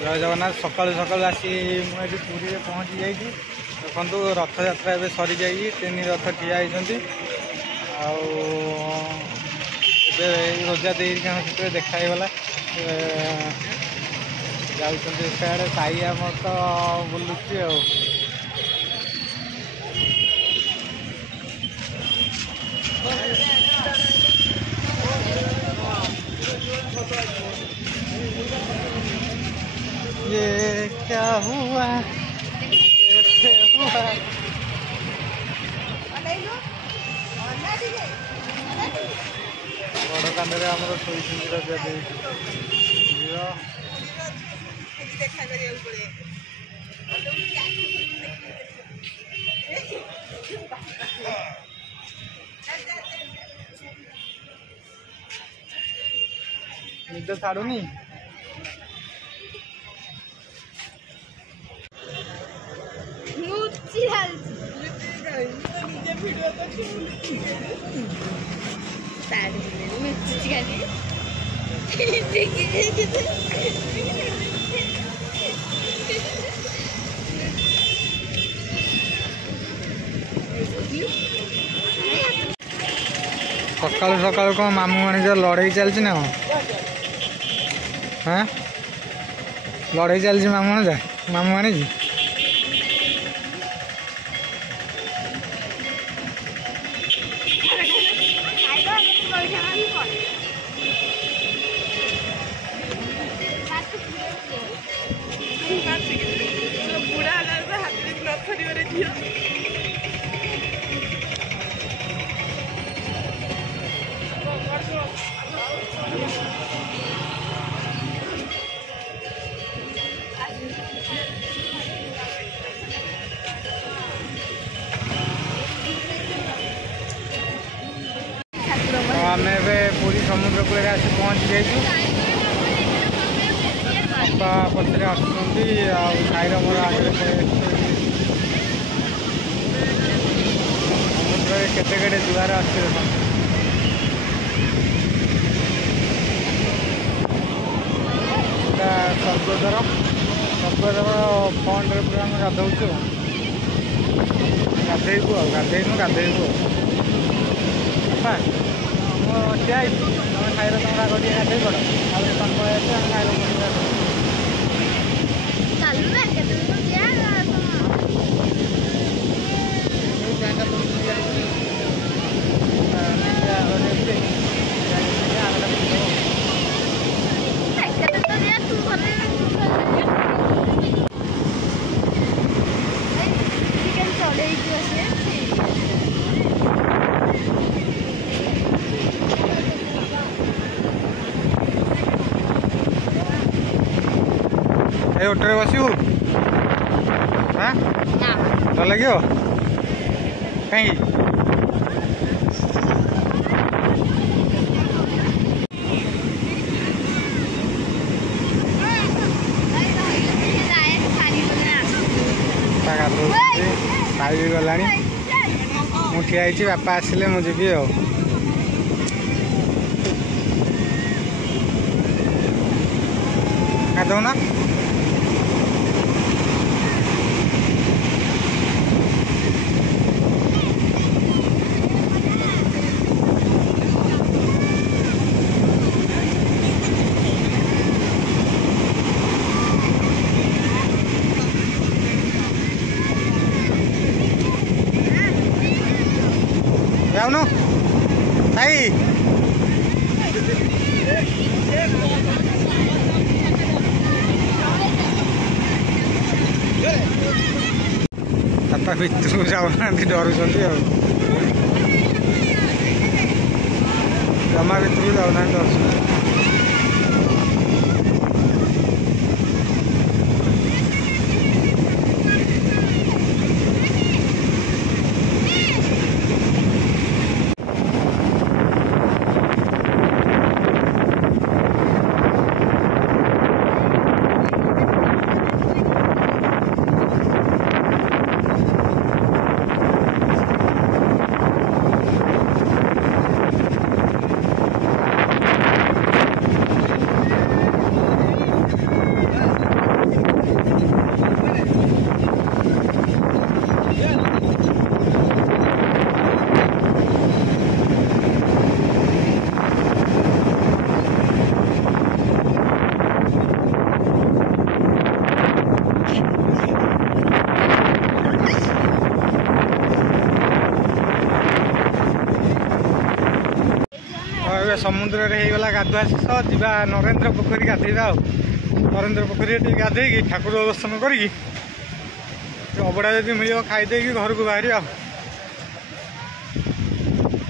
जय जगन्नाथ सकालू सकालू आसी मुझे पुरी पहुँची जाइए देखो रथ यात्रा एवं सरी जाइए 3 रथ ठिया होती रोजा दे सहित देखाईगला जाते साई आम तो बुलुची ये क्या हुआ कैसे हुआ बड़ कांदे आम शोची रजा दे निद छाड़ूनी सकाल सकाल कौन मामू मान लड़ाई चलती ना हाँ लड़ाई चलती मामू मान मामू मान जी आम पूरी समुद्र कूल आस पहुँची जाइए बापा पचर आसुँच साईर मोर आगे समुद्र केते केटे जुआर आस स्वर्गद्वार फंड पूरा आम गाधौचु गाधेबू गाधेनु गाधेबू ठिया तुम खाइर तुम आगे टे गाधे पड़ आगे तुम पलि आम खाइर ऑटो बसबू हाँ डर लगे कहीं खाई भी गला मुझे बापा आसिले मुझे जी गाधौना जाऊनु साई बापा भितर जाऊना डरुंट जमा भितर जाऊना डर समुद्र रे होगा गाधुआ शेष जा नरेन्द्र पोखरी गाधेगा नरेन्द्र पोखरी टे गाधे ठाकुर दर्शन करी अबड़ा जब मिल खाईदे घर को बाहरी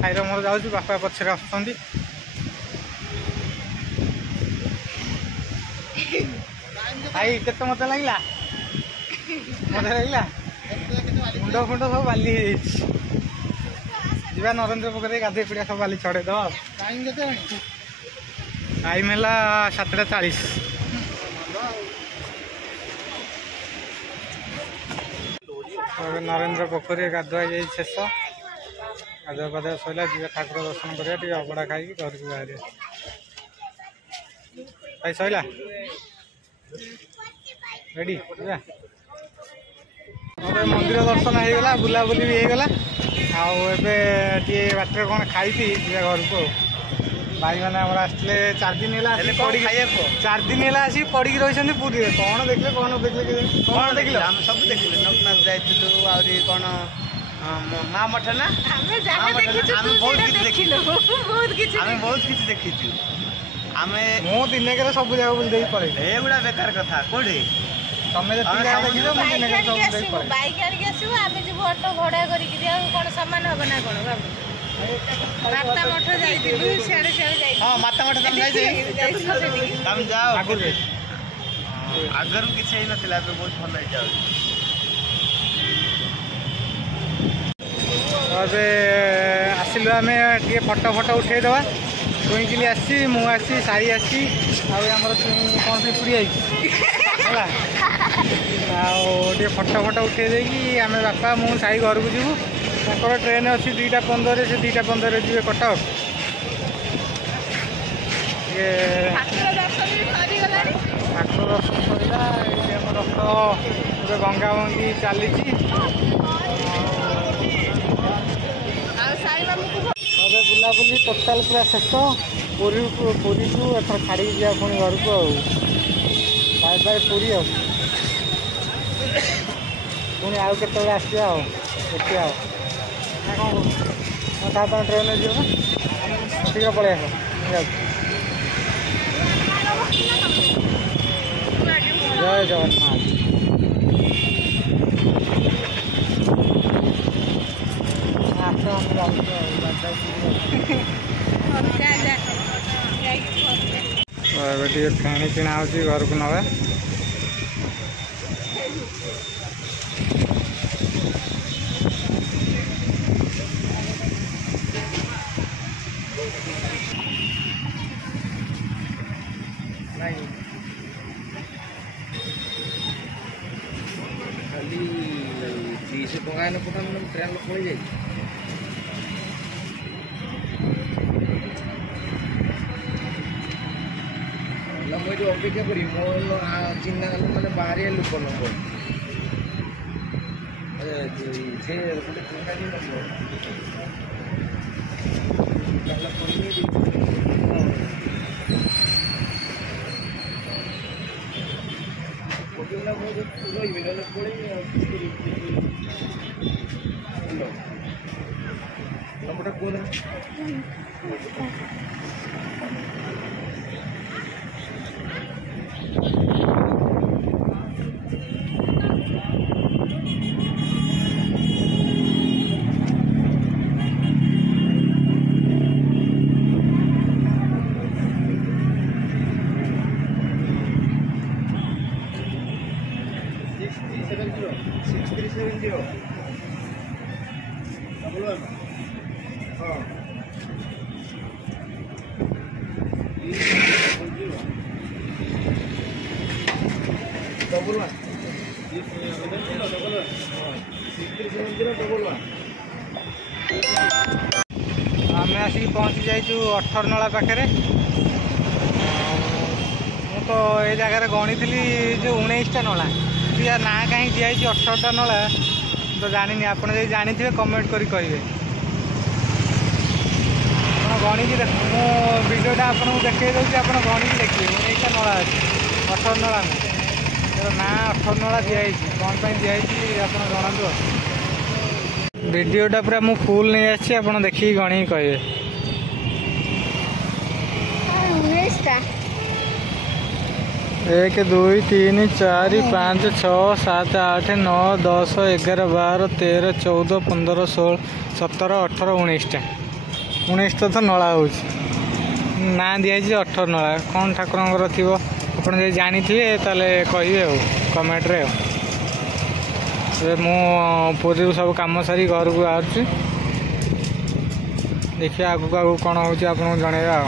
साईर मोर जाऊँ बापा पछे आसुँच भाई केते मत लगे मत लगे मुंड फुंड सब बाली जा नरेन्द्र पोखरी गाधे पड़िया सब बाली छड़े टाइम है 7:40 नरेन्द्र पोखरी गाधुआ जाए शेष गाधुआ पाधुआ सैला जी ठाकुर दर्शन करा अबड़ा खाई घर को बाहर भाई सैला रेडी मंदिर दर्शन होगा बुलाबुली भी होगा आबे बाटर कौन खाई घर को भाई मैंने आसते 4 दिन है 4 दिन है आस पड़ी रही पूरी कौन देखले कौन देखले कौन देखल हम सब देखले लोकनाथ जाइलु आउरी कौन माँ मठ ना बहुत किसी देखी आमे मो दिन के सब जगह बुल पड़े एगुड़ा बेकार कथा कोड़े तमे बाइक आनिक आसबू आम जी ऑटो भड़ा कर सामान हम ना कौन बाबू माता मठ जाइए हाँ माता मठ तुम जाओ आगर किसी ना बहुत भल आसिलु आम टे फटो फटो उठेदवा टुईकिली आसी मुझी साई आसी आमर कौन पिपुड़ी आई टे फटो फटो उठे देकी आम बापा मु साई घर को जीवु तर ट्रेन अच्छी 2:15 से 2:15 जी कटक ठाकुर दर्शन सर रथ गंगा बंगी चली बुलाबुली टोटाल पूरा शेष पुरी को एथर छाड़ी जा पुणी घर को बाय बाय पूरी पुणी आउ के आसा देखिए ना कौन ट्रेन जीव शीघ्र पलि आस जय जगन्नाथ फेणी किणा घर को नवा खाली 200 टका न पता ट्रेन पड़ जाए मुझे अपेक्षा करी मो चिन्ह मैंने बाहर लोक नंबर से नंबर कौन आम आसिक पहुँची जाइचु 18 नला पाखे तो ये जगह गणी थी जो 19टा नला या ना कहीं दिखाई 18टा नला तो जानी आप जानी थे कमेंट करी कहे गणी की देख मो वीडियोटा आपको देखे दूसरी आप गणी की देखिए 19टा नला अच्छे 18 नला ना 18 नला दिखाई कौन दिखाई आप जनातु वीडियोटा पूरा मु फुल नहीं आसी आप देखिए गणी कहे 19टा 1 2 3 4 5 6 7 8 9 10 11 12 13 14 15 16 17 18 19टा 19टा तो नला हो ना दिखाई 18 नला कौन ठाकुर थी आप जानी ताले कहे कमेंट्रे मु पुरी सब कम सारी घर को आ देखिए आगू आगू कौन हो जनइबा।